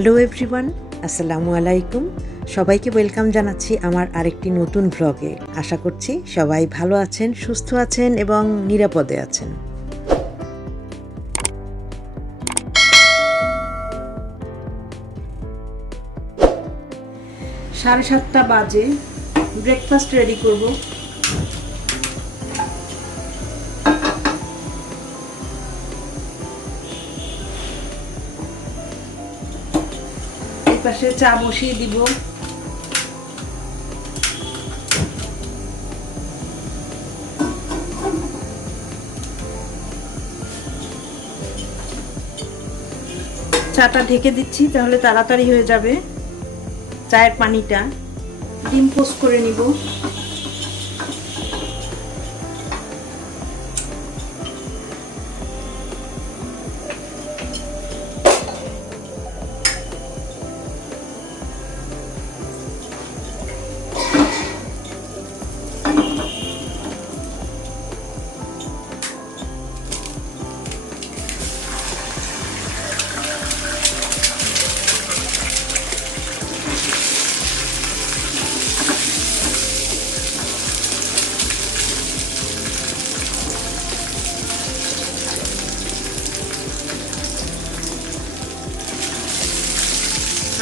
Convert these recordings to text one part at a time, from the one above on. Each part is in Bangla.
হ্যালো এভরিওয়ান, আসসালামু আলাইকুম। সবাইকে ওয়েলকাম জানাচ্ছি আমার আরেকটি নতুন ভ্লগে আশা করছি সবাই ভালো আছেন, সুস্থ আছেন এবং নিরাপদে আছেন। সাড়ে সাতটা বাজে ব্রেকফাস্ট রেডি করব। পাশে চা বসিয়ে দিব। চাটা ঢেকে দিচ্ছি, তাহলে তাড়াতাড়ি হয়ে যাবে। চায়ের পানিটা ডিম পোস্ট করে নিব।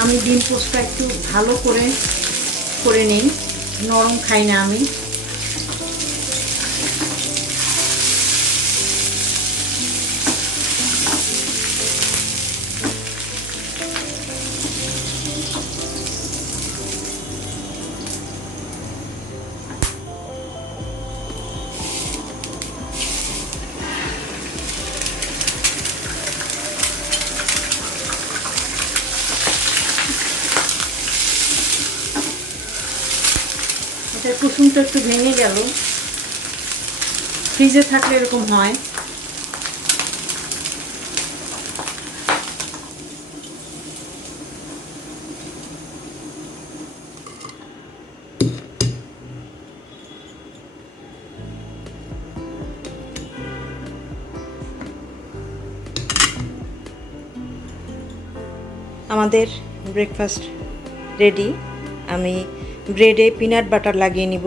আমি ডিম পোস্টটা একটু ভালো করে করে নিই। নরম খাই না আমি। কুসুমটা একটু ভেঙে গেল। ফ্রিজে থাকলে এরকম হয়। আমাদের ব্রেকফাস্ট রেডি আমি ব্রেডে পিনাট বাটার লাগিয়ে নিব।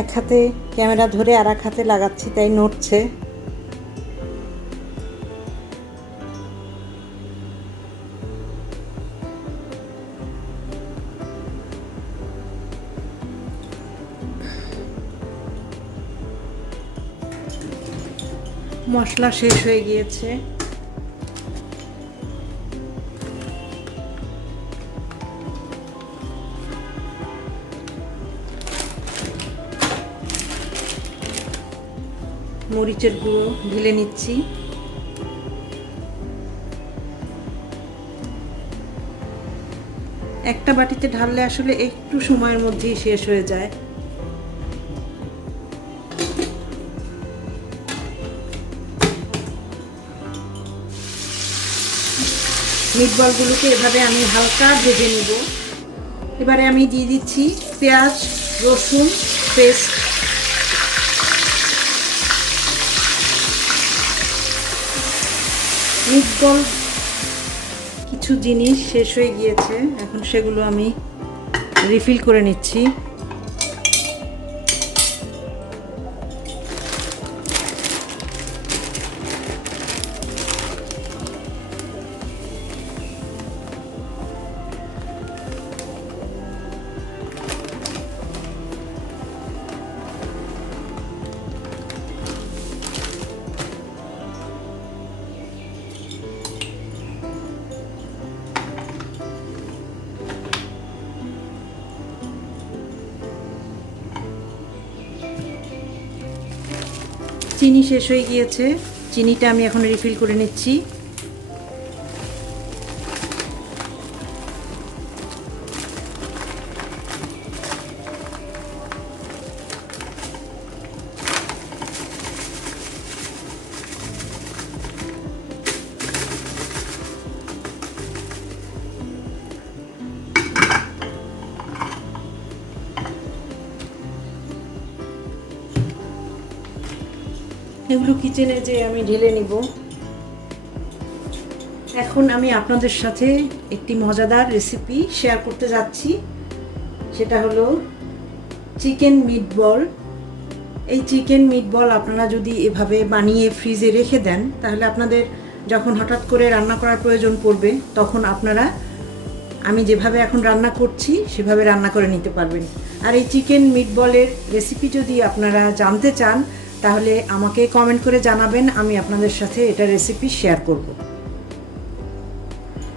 এক হাতে ক্যামেরা ধরে আর এক হাতে লাগাচ্ছি, তাই নড়ছে। মশলা শেষ হয়ে গিয়েছে। মরিচের গুঁড়ো ঢেলে নিচ্ছি। একটা বাটিতে ঢাললে আসলে একটু সময়ের মধ্যেই শেষ হয়ে যায়। মিটবলগুলোকে এভাবে আমি হালকা ভেজে নিব। এবারে আমি দিয়ে দিচ্ছি পেঁয়াজ, রসুন, পেস্ট। মিটবল কিছু জিনিস শেষ হয়ে গিয়েছে। এখন সেগুলো আমি রিফিল করে নিচ্ছি। চিনি শেষ হয়ে গিয়েছে। চিনিটা আমি এখন রিফিল করে নিচ্ছি। এগুলো কিচেনে যে আমি ঢেলে নিব। এখন আমি আপনাদের সাথে একটি মজাদার রেসিপি শেয়ার করতে যাচ্ছি। সেটা হলো চিকেন মিটবল এই চিকেন মিটবল আপনারা যদি এভাবে বানিয়ে ফ্রিজে রেখে দেন, তাহলে আপনাদের যখন হঠাৎ করে রান্না করার প্রয়োজন পড়বে, তখন আপনারা আমি যেভাবে এখন রান্না করছি, সেভাবে রান্না করে নিতে পারবেন। আর এই চিকেন মিটবলের রেসিপি যদি আপনারা জানতে চান তাহলে আমাকে কমেন্ট করে জানাবেন, আমি আপনাদের সাথে এটা রেসিপি শেয়ার করব।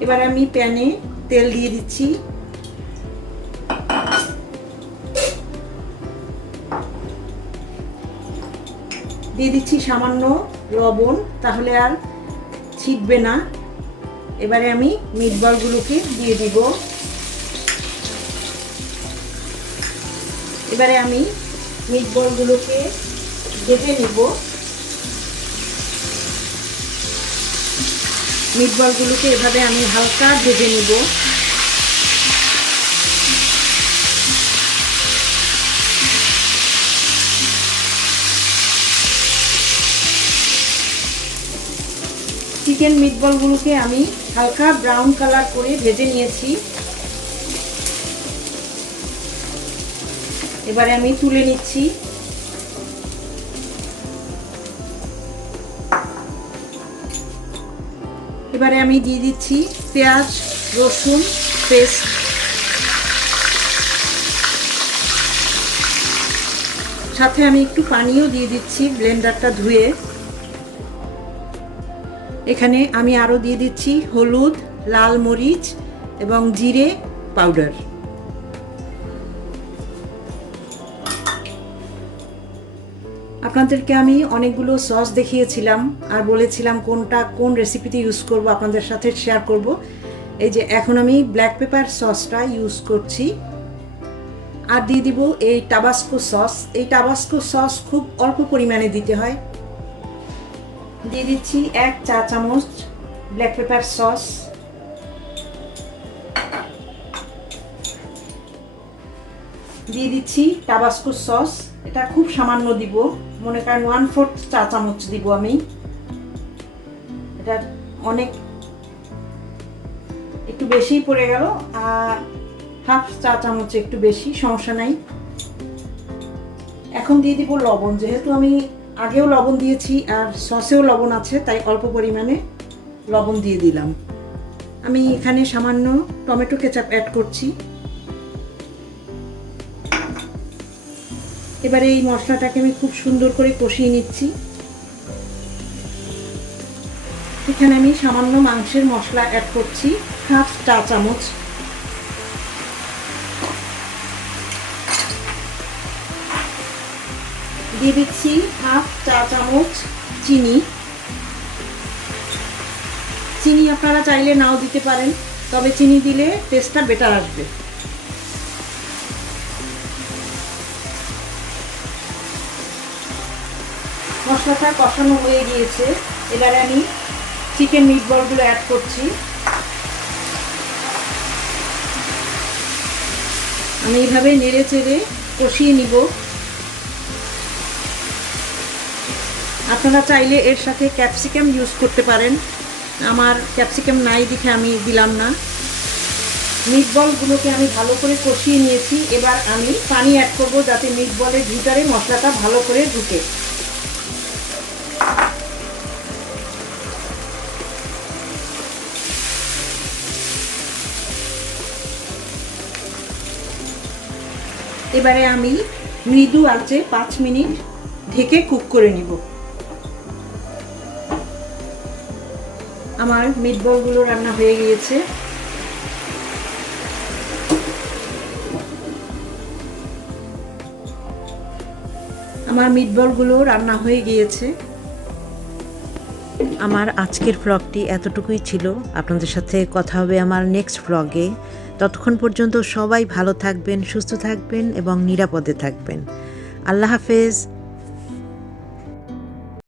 এবার আমি প্যানে তেল দিয়ে দিচ্ছি। দিয়ে দিচ্ছি সামান্য লবণ, তাহলে আর ছিটবে না। এবারে আমি মিটবলগুলোকে দিয়ে দিব। এবারে আমি মিটবলগুলোকে ভেজে নিব। মিটবলগুলোকে এভাবে আমি হালকা ভেজে নিব। চিকেন মিটবলগুলোকে আমি হালকা ব্রাউন কালার করে ভেজে নিয়েছি। এবারে আমি তুলে নিচ্ছি। এবারে আমি দিয়ে দিচ্ছি পেঁয়াজ, রসুন, পেস্ট। সাথে আমি একটু পানিও দিয়ে দিচ্ছি ব্লেন্ডারটা ধুয়ে। এখানে আমি আরও দিয়ে দিচ্ছি হলুদ, লাল মরিচ এবং জিরে পাউডার। আপনাদেরকে আমি অনেকগুলো সস দেখিয়েছিলাম আর বলেছিলাম কোনটা কোন রেসিপিতে ইউজ করব, আপনাদের সাথে শেয়ার করব। এই যে এখন আমি ব্ল্যাক পেপার সসটা ইউজ করছি। আর দিয়ে দিব এই টাবাস্কো সস এই টাবাস্কো সস খুব অল্প পরিমাণে দিতে হয়। দিয়ে দিচ্ছি এক চা চামচ ব্ল্যাক পেপার সস দিয়ে দিচ্ছি টাবাস্কো সস এটা খুব সামান্য দিব। মনে করেন ওয়ান ফোর্থ চা চামচ দিব আমি। এটা অনেক একটু বেশিই পড়ে গেল, আর হাফ চা চামচ একটু বেশি, সমস্যা নাই। এখন দিয়ে দিব লবণ, যেহেতু আমি আগেও লবণ দিয়েছি আর সসেও লবণ আছে, তাই অল্প পরিমাণে লবণ দিয়ে দিলাম। আমি এখানে সামান্য টমেটো কেচাপ অ্যাড করছি। এবারে এই মশলাটাকে আমি খুব সুন্দর করে কষিয়ে নিচ্ছি। এখানে আমি সামান্য মাংসের মশলা অ্যাড করছি, হাফ চা চামচ। দিয়ে দিচ্ছি হাফ চা চামচ চিনি। চিনি আপনারা চাইলে নাও দিতে পারেন, তবে চিনি দিলে টেস্টটা বেটার আসবে। মশলাটা কষানো হয়ে গিয়েছে। এবারে আমি চিকেন মিটবলগুলো অ্যাড করছি। আমি এইভাবে নেড়ে চেড়ে কষিয়ে নিব। আপনারা চাইলে এর সাথে ক্যাপসিকাম ইউজ করতে পারেন। আমার ক্যাপসিকাম নাই দেখে আমি দিলাম না। মিটবলগুলোকে আমি ভালো করে কষিয়ে নিয়েছি। এবার আমি পানি অ্যাড করব যাতে মিটবলের ভিতরে মশলাটা ভালো করে ঢুকে। এবারে আমি মৃদু আঁচে পাঁচ মিনিট ঢেকে কুক করে নিব। আমার মিটবলগুলো রান্না হয়ে গিয়েছে। আমার মিটবলগুলো রান্না হয়ে গিয়েছে। আমার আজকের ব্লগটি এতটুকুই ছিল। আপনাদের সাথে কথা হবে আমার নেক্সট ব্লগে ততক্ষণ পর্যন্ত সবাই ভালো থাকবেন সুস্থ থাকবেন এবং নিরাপদে থাকবেন। আল্লাহ হাফেজ।